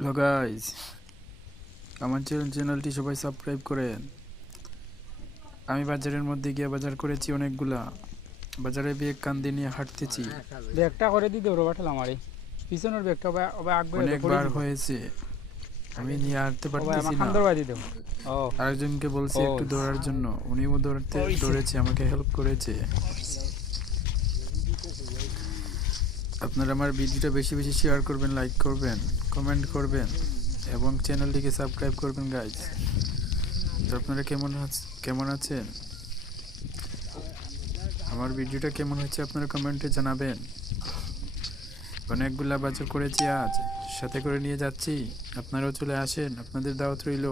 Hello guys, আমার চ্যানেলটি সবাই সাবস্ক্রাইব করেন। আমি বাজারের মধ্যে গিয়ে বাজার করেছি অনেকগুলা। বাজারে ব্যাগ কান্দে নিয়ে হাঁটতেছি। ব্যাগটা করে দিতে ওরা পাঠালাম আমারে পিছনের ব্যাগটা আগে করে অনেকবার দিব। হয়েছে আমি নিয়ে হাঁটতে ও ভাই পারতেছি আমার না। খান্দর বাদি দেব। ও আরেকজনকে বলছি ও একটু দৌড়ার জন্য, উনিও দৌড়েছে, আমাকে হেল্প করেছে। আপনারা আমার ভিডিওটা বেশি বেশি শেয়ার করবেন, লাইক করবেন, কমেন্ট করবেন এবং চ্যানেলটিকে সাবস্ক্রাইব করবেন গাইস। তো আপনারা কেমন আছেন? আমার ভিডিওটা কেমন হচ্ছে আপনারা কমেন্টে জানাবেন। অনেকগুলা বাজার করেছি আজ, সাথে করে নিয়ে যাচ্ছি। আপনারাও চলে আসেন, আপনাদের দাওয়াত রইল।